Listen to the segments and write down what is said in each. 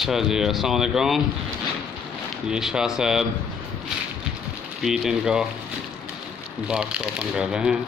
अच्छा जी, अस्सलाम वालेकुम। ये शाह साहब P10 का बॉक्स ओपन कर रहे हैं।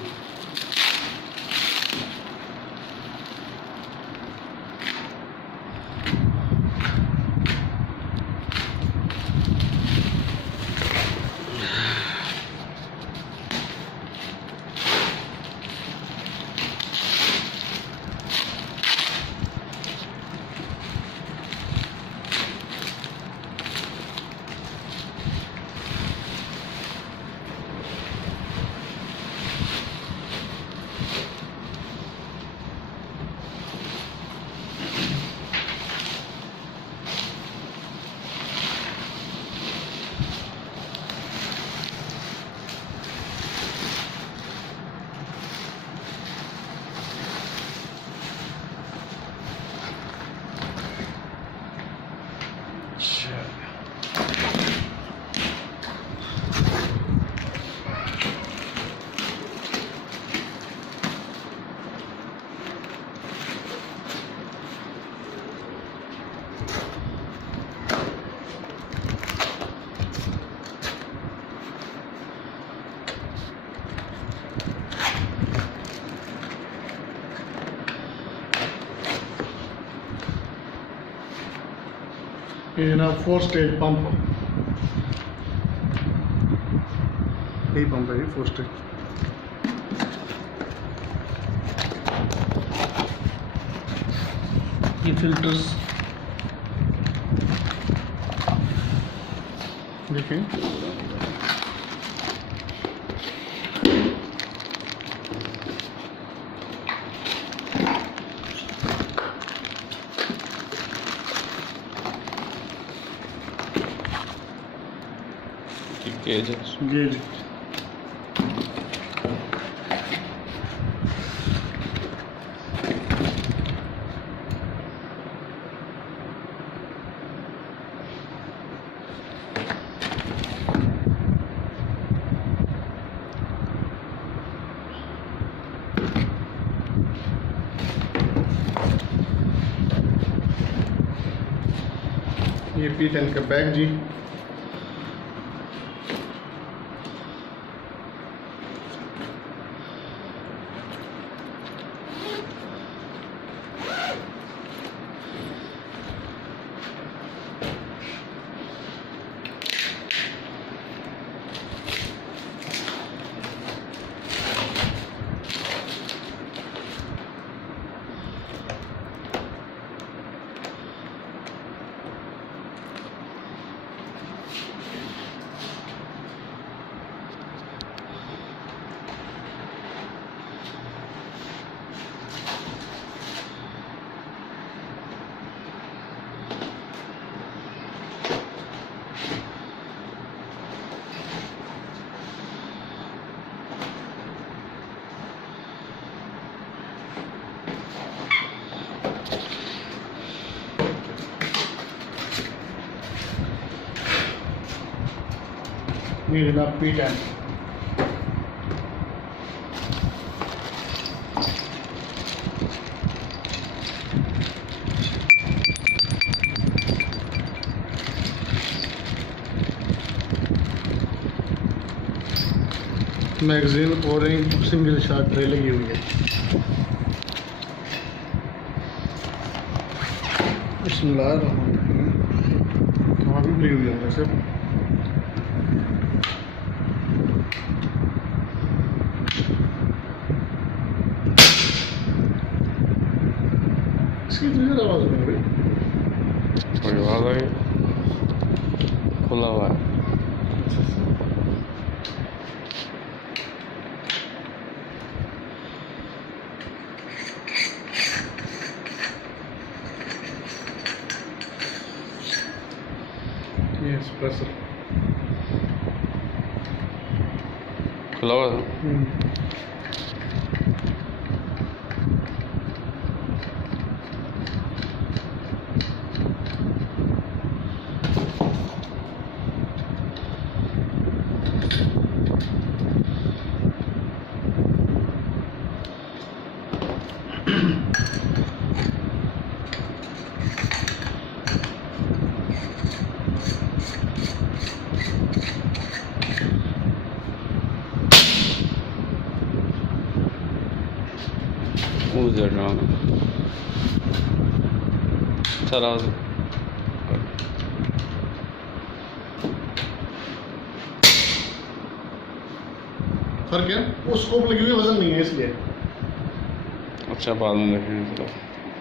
ये जनाब 4-स्टेज पंप, यही पंप है ये 4-स्टेज। ये फिल्टर्स देखिए, गेज गेज ये P10 का बैग जी। ये जनाब P10 मैगजीन और एक सिंगल शॉट ट्रे लगी हुई है। कहाँ भी भरी हुई है वैसे। इसकी दूसरी आवाज़ नहीं हो रही, कोई आवाज़ आई, खुला हुआ है। ये स्प्रेसर खुला हुआ था। जगह चला फर्क है वो स्कोप लगी हुई वजन नहीं है इसलिए। अच्छा बाद में देखेंगे चलो।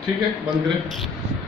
ठीक है, बंद करें।